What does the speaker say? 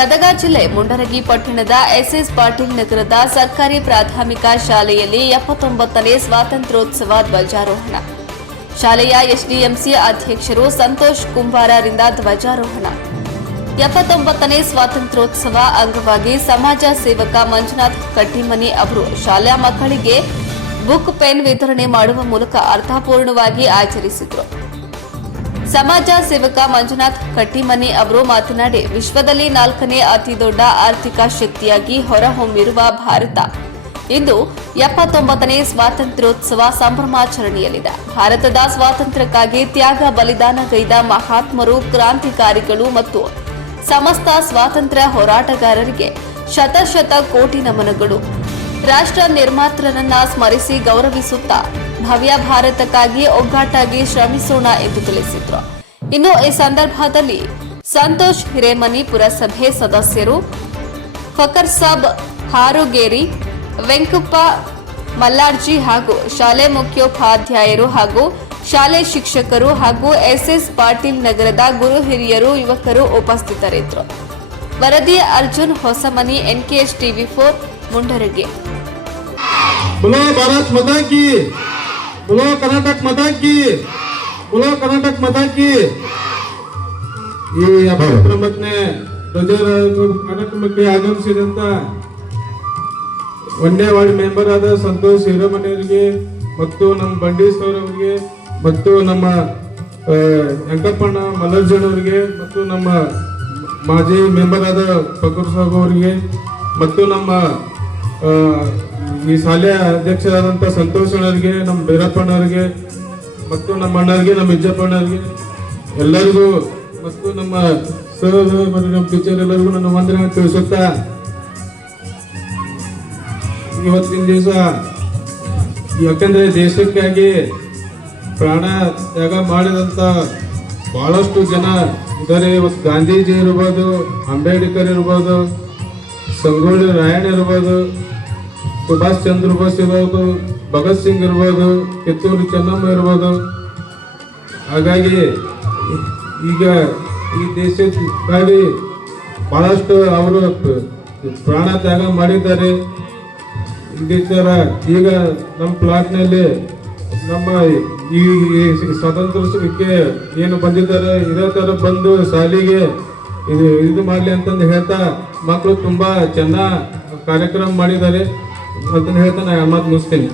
ಗದಗ ಜಿಲ್ಲೆ ಮುಂಡರಗಿ ಪಟ್ಟಣದ ಎಸ್ಎಸ್ ಪಾಟೀಲ್ ನಗರದ ಸರ್ಕಾರಿ ಪ್ರಾಥಮಿಕ ಶಾಲೆಯಲ್ಲಿ ಎಪ್ಪತ್ತೊಂಬತ್ತನೇ ಸ್ವಾತಂತ್ರ್ಯೋತ್ಸವ ಧ್ವಜಾರೋಹಣ. ಶಾಲೆಯ ಎಸ್ಡಿಎಂಸಿ ಅಧ್ಯಕ್ಷರು ಸಂತೋಷ್ ಕುಂಬಾರರಿಂದ ಧ್ವಜಾರೋಹಣ. ಎಪ್ಪತ್ತೊಂಬತ್ತನೇ ಸ್ವಾತಂತ್ರ್ಯೋತ್ಸವ ಅಂಗವಾಗಿ ಸಮಾಜ ಸೇವಕ ಮಂಜುನಾಥ್ ಕಟ್ಟಿಮನಿ ಅವರು ಶಾಲಾ ಮಕ್ಕಳಿಗೆ ಬುಕ್ ಪೆನ್ ವಿತರಣೆ ಮಾಡುವ ಮೂಲಕ ಅರ್ಥಪೂರ್ಣವಾಗಿ ಆಚರಿಸಿದರು. ಸಮಾಜ ಸೇವಕ ಮಂಜುನಾಥ್ ಕಟ್ಟಿಮನಿ ಅವರು ಮಾತನಾಡಿ, ವಿಶ್ವದಲ್ಲಿ ನಾಲ್ಕನೇ ಅತಿ ದೊಡ್ಡ ಆರ್ಥಿಕ ಶಕ್ತಿಯಾಗಿ ಹೊರಹೊಮ್ಮಿರುವ ಭಾರತ. ಇಂದು ಎಪ್ಪತ್ತೊಂಬತ್ತನೇ ಸ್ವಾತಂತ್ರ್ಯೋತ್ಸವ ಸಂಭ್ರಮಾಚರಣೆಯಲ್ಲಿದೆ. ಭಾರತದ ಸ್ವಾತಂತ್ರ್ಯಕ್ಕಾಗಿ ತ್ಯಾಗ ಬಲಿದಾನಗೈದ ಮಹಾತ್ಮರು, ಕ್ರಾಂತಿಕಾರಿಗಳು ಮತ್ತು ಸಮಸ್ತ ಸ್ವಾತಂತ್ರ್ಯ ಹೋರಾಟಗಾರರಿಗೆ ಶತಶತ ಕೋಟಿ ನಮನಗಳು. ರಾಷ್ಟ್ರ ನಿರ್ಮಾತೃನನ್ನ ಸ್ಮರಿಸಿ ಗೌರವಿಸುತ್ತಾ ಭವ್ಯ ಭಾರತಕ್ಕಾಗಿ ಒಗ್ಗಟ್ಟಾಗಿ ಶ್ರಮಿಸೋಣ ಎಂದು ತಿಳಿಸಿದ್ರು. ಇನ್ನು ಈ ಸಂದರ್ಭದಲ್ಲಿ ಸಂತೋಷ್ ಹಿರೇಮನಿ ಪುರಸಭೆ ಸದಸ್ಯರು ಫಕರ್ ಸಾಬ್ ಹಾರುಗೇರಿ, ವೆಂಕಪ್ಪ ಮಲ್ಲಾರ್ಜಿ ಹಾಗೂ ಶಾಲೆ ಮುಖ್ಯೋಪಾಧ್ಯಾಯರು ಹಾಗೂ ಶಾಲೆ ಶಿಕ್ಷಕರು ಹಾಗೂ ಎಸ್ಎಸ್ ಪಾಟೀಲ್ ನಗರದ ಗುರು ಹಿರಿಯರು ಯುವಕರು ಉಪಸ್ಥಿತರಿದ್ದರು. ವರದಿ Arjun Hosamani, NKS TV four, Mundaragi. ಕುಲೋ Karnataka ಮತಾಕಿ ಕುಲೋ ಕರ್ನಾಟಕ ಮತಾಕಿ ಈ ಅಭ್ಯಕ್ರಮಕ್ಕೆ ಧ್ವಜ ಕಾರ್ಯಕ್ರಮಕ್ಕೆ ಆಗಮಿಸಿದಂತ ಒಂದೇ ವಾರ್ಡ್ ಮೆಂಬರ್ ಆದ ಸಂತೋಷ್ ಹಿರೇಮನೆಯವರಿಗೆ ಮತ್ತು ನಮ್ಮ ಬಂಡಿ ಅವರಿಗೆ ಮತ್ತು ನಮ್ಮ ವೆಂಕಪ್ಪಣ್ಣ ಮಲ್ಲರ್ಜನ್ ಅವರಿಗೆ ಮತ್ತು ನಮ್ಮ ಮಾಜಿ ಮೆಂಬರ್ ಆದ ಫಕೂರ್ ಸಾಬ್ ಅವರಿಗೆ ಮತ್ತು ನಮ್ಮ ಈ ಶಾಲೆಯ ಅಧ್ಯಕ್ಷರಾದಂಥ ಸಂತೋಷ್ ನಮ್ಮ ಭೈರಪ್ಪಣ್ಣವ್ರಿಗೆ ಮತ್ತು ನಮ್ಮ ಅಣ್ಣರಿಗೆ, ನಮ್ಮ ಇಜ್ಜಪ್ಪಣ್ಣವ್ರಿಗೆ ಎಲ್ಲರಿಗೂ, ಮತ್ತು ನಮ್ಮ ಸರ್ ಮತ್ತು ನಮ್ಮ ಟೀಚರ್ ಎಲ್ಲರಿಗೂ ನನ್ನ ವಂದನೆ ತಿಳಿಸುತ್ತಾ, ಇವತ್ತಿನ ದಿವಸ ಯಾಕಂದರೆ ದೇಶಕ್ಕಾಗಿ ಪ್ರಾಣ ತ್ಯಾಗ ಮಾಡಿದಂಥ ಭಾಳಷ್ಟು ಜನ ಇದ್ದಾರೆ. ಇವತ್ತು ಗಾಂಧೀಜಿ ಇರ್ಬೋದು, ಅಂಬೇಡ್ಕರ್ ಇರ್ಬೋದು ಸಂಗೊಳ್ಳಿ ರಾಯಣ್ಣ ಇರ್ಬೋದು, ಸುಭಾಷ್ ಚಂದ್ರ ಬೋಸ್ ಇರ್ಬೋದು, ಭಗತ್ ಸಿಂಗ್ ಇರ್ಬೋದು, ಕಿತ್ತೂರು ಚೆನ್ನಮ್ಮ ಇರ್ಬೋದು. ಹಾಗಾಗಿ ಈಗ ಈ ದೇಶಕ್ಕಾಗಿ ಬಹಳಷ್ಟು ಅವರು ಪ್ರಾಣ ತ್ಯಾಗ ಮಾಡಿದ್ದಾರೆ. ಇದೇ ಥರ ಈಗ ನಮ್ಮ ಪ್ಲಾಟ್ನಲ್ಲಿ ನಮ್ಮ ಈ ಸ್ವಾತಂತ್ರ್ಯಕ್ಕೆ ಏನು ಬಂದಿದ್ದಾರೆ, ಇದೇ ಥರ ಬಂದು ಶಾಲೆಗೆ ಇದು ಇದು ಮಾಡಲಿ ಅಂತಂದು ಹೇಳ್ತಾ ಮಕ್ಕಳು ತುಂಬ ಚೆನ್ನಾಗಿ ಕಾರ್ಯಕ್ರಮ ಮಾಡಿದ್ದಾರೆ. ಅದನ್ನು ಹೇಳ್ತಾ ನಾನು ಮಾತು ಮುಗಿಸ್ತೀನಿ.